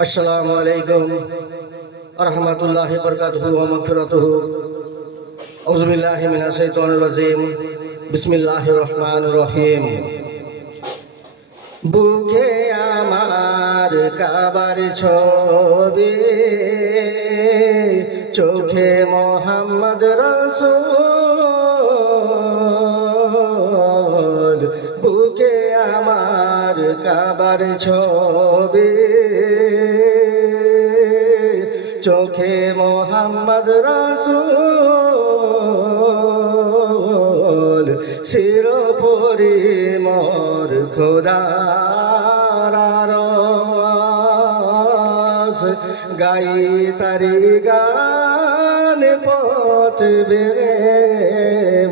अस्सलामु अलैकुम रहमतुल्लाहि बरकातुहु व मगफिरतुहु। औज़ु बिल्लाहि मिनश शैतानिर रजीम। बिस्मिल्लाहिर रहमानिर रहीम। बुके आमार काবার ছবি, চোখে মোহাম্মদ রাসূল। বুকে আমার কাবার ছবি, চোখে মোহাম্মদ রাসূল। শিরোপরি মোর খোদার আরশ, গাই তারি গান পথ বেড়ে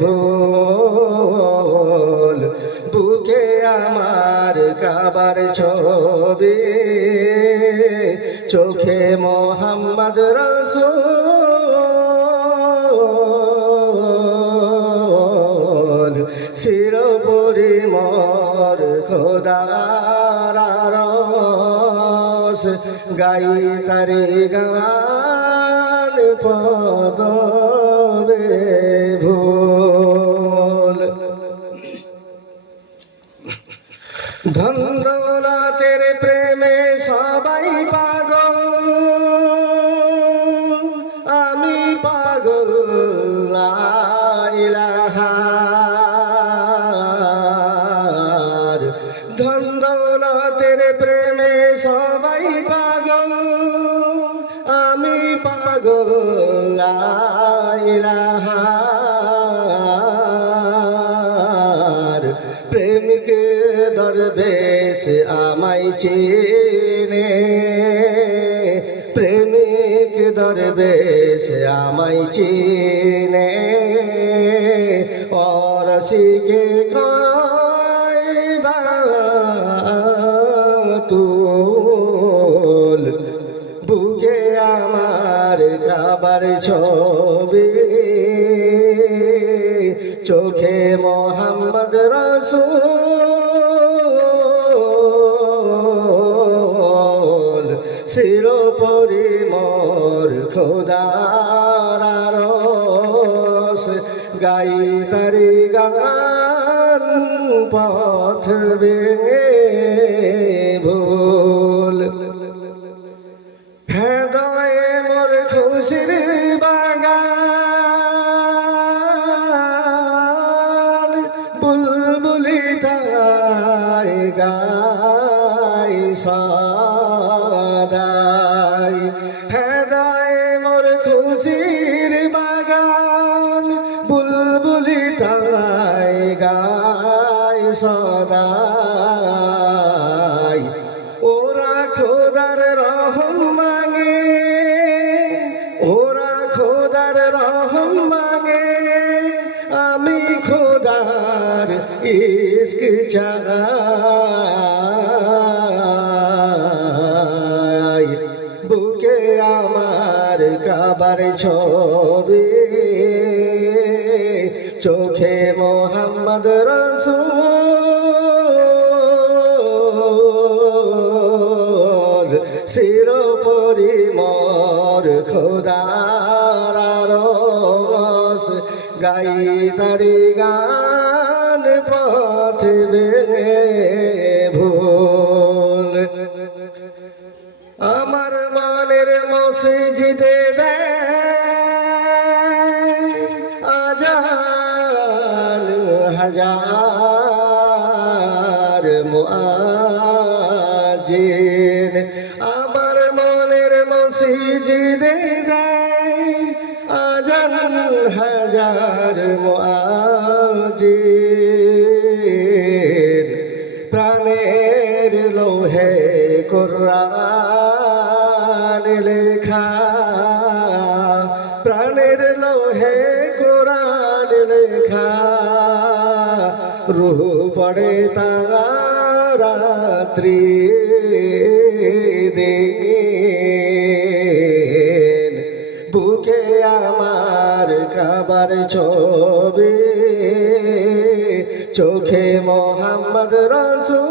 ভুল। বুকে আমার কাবার ছবি, চোখে মোহাম্মদ রাসূল। শিরোপরি মোর খোদার আরশ, গাই তারি গান পদ ভুল। ধন দৌলতের প্রেমে সবাই পাগল, আমি পাগল লা ইলাহা। ধন দৌলতের প্রেমে সবাই পাগল, আমি পাগল লা ইলাহা। প্রেমিক দরবেশ আমায় চেনে, প্রেমিক দরবেশ আমায় চেনে। অরসিকে কয়বা তুল, বুকে আমার কাবার ছবি, চোখে মোহাম্মদ রাসূল। শিরোপরি মোর খোদার আরশ, গাই তারি গান পথ ভেঙে ভুল। হৃদয়ে মোর খুশির বাগান, বুলবুলি তাই গাই সদাই। হৃদয়ে মোর খুশির বাগান, বুলবুলি তাই গাই সদাই। ওরা খোদার রহম মাঙে, ওরা খোদার রহম মাঙে, আমি খোদার ইশক চাই। বুকে আমার কাবার ছবি, চোখে মোহাম্মদ রাসূল। শিরোপরি মোর খোদার আরশ, গাই তারি গান পথ ভেঙে ভুল। আমার মনের মসজিদে দেয় আজান হাজার মুআজ্জিন। আমার মনের মসজিদে দেয় আজান হাজার মুআজ্জিন। প্রাণের লোহে কোরআন লেখা, প্রাণের লোহে কোরআন লেখা। রূহ পড়ে তারা রাত্রি দিন। বুকে আমার কাবার ছবি, চোখে মোহাম্মদ রাসূল।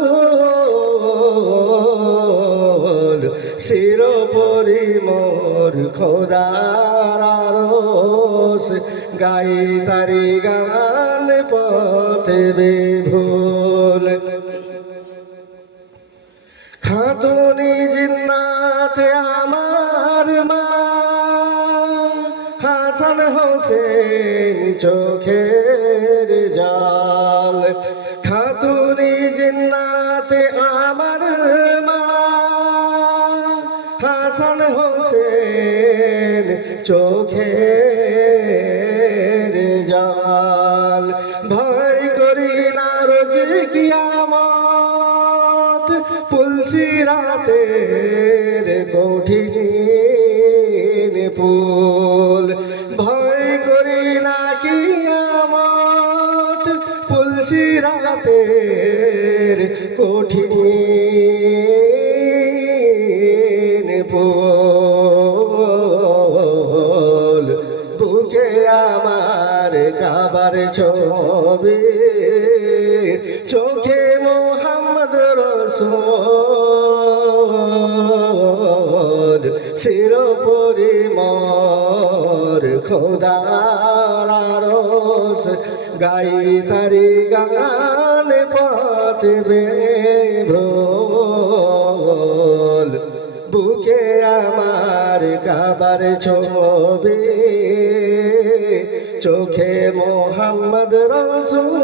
চিরপরি মোর খোদার আরশ গাই তারি গান পথে বিভোল খাতুনি জিন্নাতে আমার মা হাসান হোসেন চোখের জল খাতুনি জিন্নাতে আমার মা হাসান হোসেন চোখের জল ভয় করি না রোজ কিয়ামত পুলসি রাতের কঠিন পুল ভয় করি না কিয়ামত পুলসি রাতের কঠিন পুল বুকে আমার কাবার ছবি চোখে মোহাম্মদ রসূল চিরপরি মোর খোদার আরশ গাই তারি গান পথে বিভোল বুকে আমার কাবার ছবি চোখে মোহাম্মদ রসূল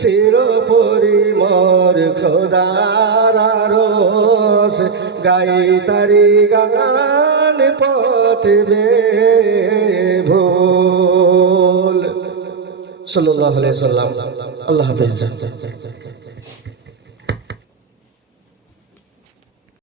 চিরপরি মোর খোদার আরশ গাই তারি গান পথে বিভোল সাল্লাল্লাহু আলাইহি সাল্লাম। আল্লাহ হাফেজ।